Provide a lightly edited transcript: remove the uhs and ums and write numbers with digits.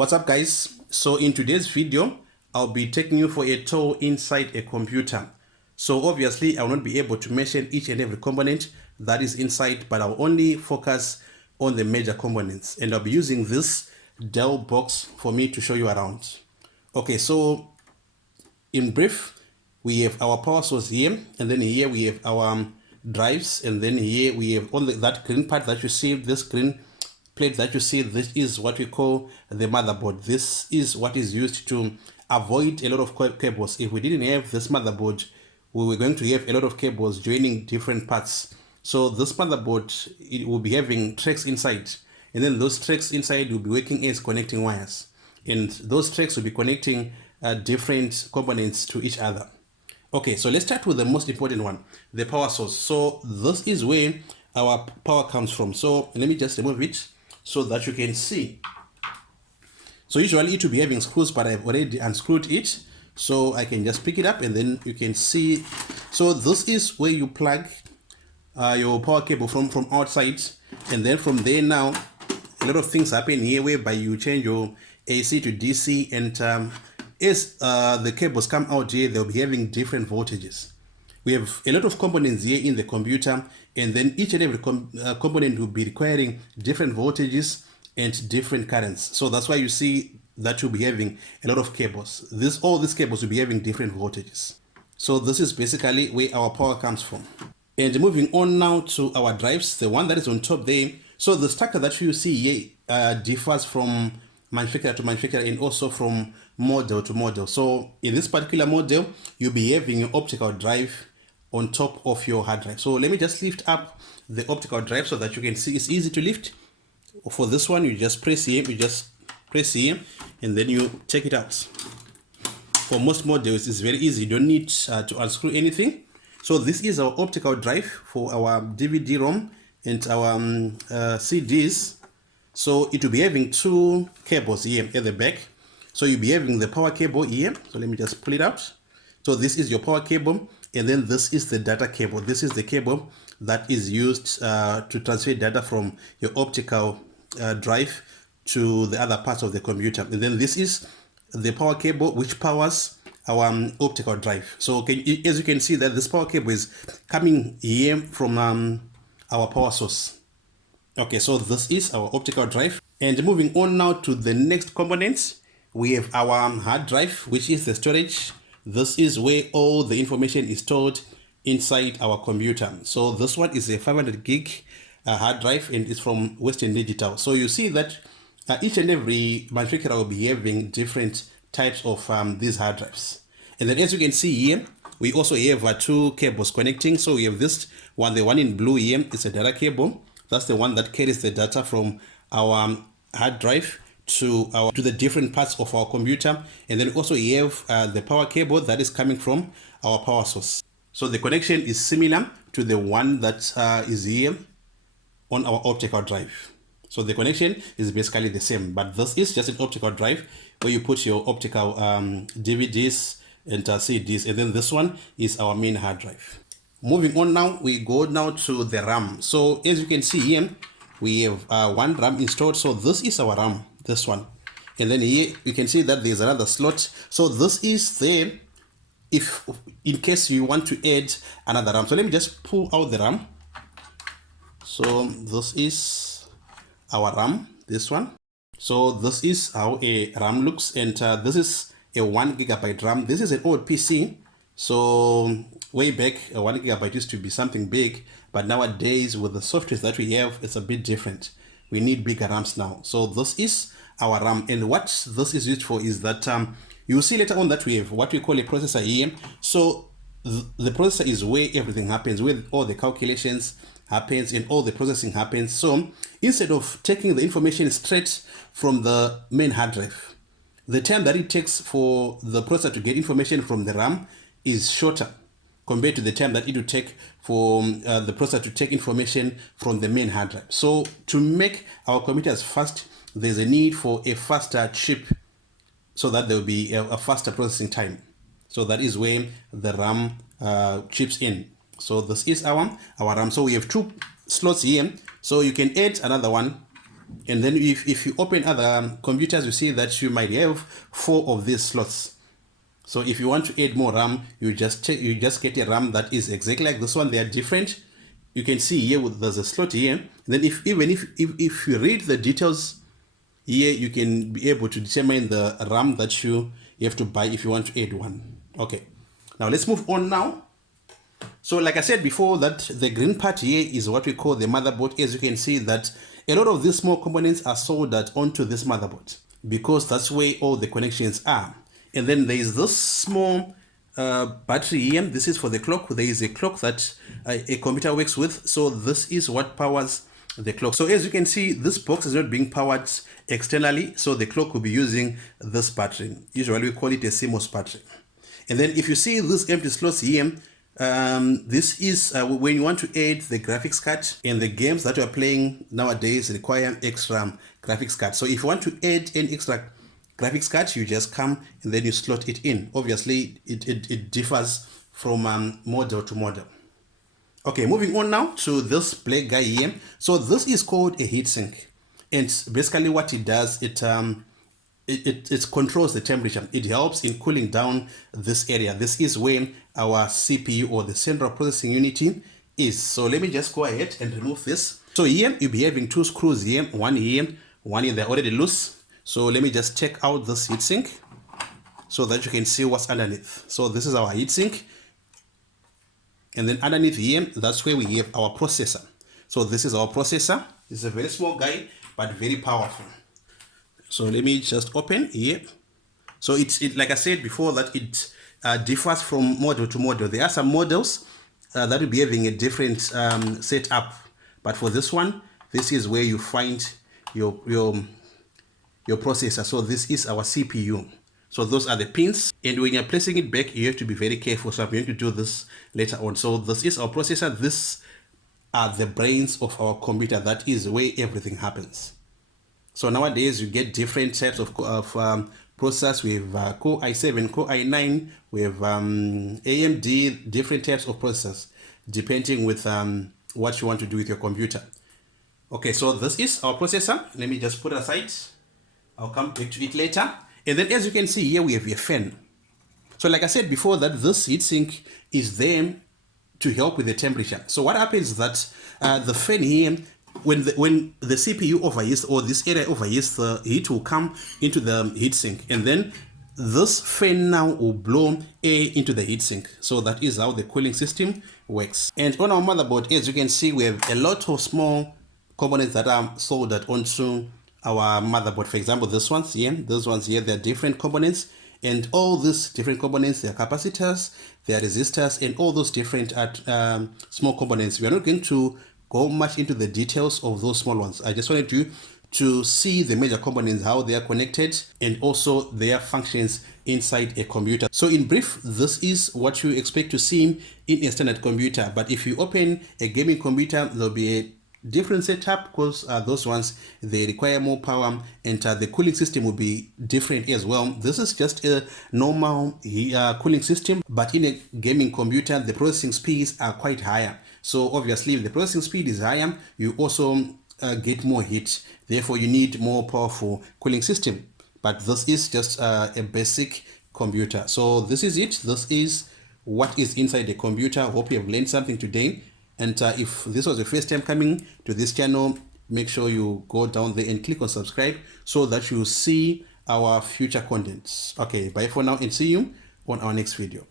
What's up, guys? So in today's video I'll be taking you for a tour inside a computer. So obviously I will not be able to mention each and every component that is inside, but I'll only focus on the major components, and I'll be using this Dell box for me to show you around. Okay, so in brief, we have our power source here, and then here we have our drives, and then here we have only that green part that you see, this green plate that you see. This is what we call the motherboard. This is what is used to avoid a lot of cables. If we didn't have this motherboard, we were going to have a lot of cables joining different parts. So this motherboard, it will be having tracks inside, and then those tracks inside will be working as connecting wires, and those tracks will be connecting different components to each other. Okay, so let's start with the most important one, the power source. So this is where our power comes from. So let me just remove it so that you can see. So usually it will be having screws, but I've already unscrewed it, so I can just pick it up and then you can see. So this is where you plug your power cable from outside, and then from there now a lot of things happen here whereby you change your AC to DC, and as the cables come out here, they'll be having different voltages. We have a lot of components here in the computer, and then each and every component will be requiring different voltages and different currents. So that's why you see that you'll be having a lot of cables. All these cables will be having different voltages. So this is basically where our power comes from. And moving on now to our drives, the one that is on top there. So the structure that you see here differs from manufacturer to manufacturer and also from model to model. So in this particular model, you'll be having an optical drive on top of your hard drive. So let me just lift up the optical drive so that you can see it's easy to lift. For this one, you just press here, and then you take it out. For most models, it's very easy. You don't need to unscrew anything. So this is our optical drive for our DVD-ROM and our CDs. So it will be having two cables here at the back. So you'll be having the power cable here. So let me just pull it out. So this is your power cable, and then this is the data cable. This is the cable that is used to transfer data from your optical drive to the other parts of the computer. And then this is the power cable which powers our optical drive. So as you can see that this power cable is coming here from our power source. Okay, so this is our optical drive. And moving on now to the next components, we have our hard drive, which is the storage. This is where all the information is stored inside our computer. So this one is a 500 gig hard drive, and it's from Western Digital. So you see that each and every manufacturer will be having different types of these hard drives. And then as you can see here, we also have two cables connecting. So we have this one, the one in blue here, it's a data cable. That's the one that carries the data from our hard drive to the different parts of our computer. And then also we have the power cable that is coming from our power source. So the connection is similar to the one that is here on our optical drive. So the connection is basically the same, but this is just an optical drive where you put your optical DVDs and CDs, and then this one is our main hard drive. Moving on now, we go now to the RAM. So as you can see here, we have one RAM installed. So this is our RAM, this one. And then here you can see that there's another slot. So this is there if in case you want to add another RAM. So let me just pull out the RAM. So this is our RAM, this one. So this is how a RAM looks, and this is a 1 GB RAM. This is an old PC. So way back, 1 GB used to be something big, but nowadays with the software that we have, it's a bit different. We need bigger RAMs now. So this is our RAM, and what this is used for is that you'll see later on that we have what we call a processor here. So the processor is where everything happens, where all the calculations happens and all the processing happens. So instead of taking the information straight from the main hard drive, the time that it takes for the processor to get information from the RAM is shorter compared to the time that it would take for the processor to take information from the main hard drive. So to make our computers fast, there's a need for a faster chip so that there will be a faster processing time. So that is where the RAM chips in. So this is our RAM. So we have two slots here. So you can add another one And then if you open other computers, you see that you might have 4 of these slots. So if you want to add more RAM, you just get a RAM that is exactly like this one. They are different. You can see here there's a slot here. And then if you read the details here, you can be able to determine the RAM that you have to buy if you want to add one. Okay, now let's move on now. So like I said before, that the green part here is what we call the motherboard. As you can see that a lot of these small components are soldered onto this motherboard because that's where all the connections are. And then there is this small battery here. This is for the clock. There is a clock that a computer works with. So this is what powers the clock. So as you can see, this box is not being powered externally. So the clock will be using this battery. Usually we call it a CMOS battery. And then if you see this empty slots here, this is when you want to add the graphics card, and the games that you are playing nowadays require extra graphics card. So if you want to add an extra graphics card, you just come and then you slot it in. Obviously it differs from model to model. Okay, moving on now to this black guy here. So this is called a heatsink, and basically what it does, it controls the temperature. It helps in cooling down this area. This is when our CPU or the central processing unit is. So let me just go ahead and remove this. So here you'll be having 2 screws here, one here, they're already loose. So let me just check out this heatsink so that you can see what's underneath. So this is our heatsink, and then underneath here, that's where we have our processor. So this is our processor. It's a very small guy but very powerful. So let me just open here. So it like I said before, that it differs from model to model. There are some models that will be having a different setup, but for this one, this is where you find your processor. So this is our CPU. So those are the pins, and when you're placing it back, you have to be very careful. So I'm going to do this later on. So this is our processor. This are the brains of our computer. That is where everything happens. So nowadays you get different types of processors. We have Core i7, Core i9, we have AMD, different types of processors depending with what you want to do with your computer. Okay, so this is our processor. Let me just put it aside. I'll come back to it later. And then as you can see here, we have a fan. So like I said before, that this heatsink is there to help with the temperature. So what happens is that the fan here, when the CPU overheats or this area overheats, the heat will come into the heatsink, and then this fan now will blow air into the heatsink. So that is how the cooling system works. And on our motherboard, as you can see, we have a lot of small components that are soldered onto our motherboard. For example, those ones here, they're different components, and all these different components, they are capacitors, they are resistors, and all those different small components. We are not going to go much into the details of those small ones. I just wanted you to see the major components, how they are connected, and also their functions inside a computer. So in brief, this is what you expect to see in a standard computer. But if you open a gaming computer, there'll be a different setup, because those ones, they require more power, and the cooling system will be different as well. This is just a normal cooling system, but in a gaming computer, the processing speeds are quite higher. So obviously, if the processing speed is higher, you also get more heat. Therefore, you need more powerful cooling system. But this is just a basic computer. So this is it. This is what is inside the computer. Hope you have learned something today. And if this was your first time coming to this channel, make sure you go down there and click on subscribe so that you see our future contents. Okay, bye for now, and see you on our next video.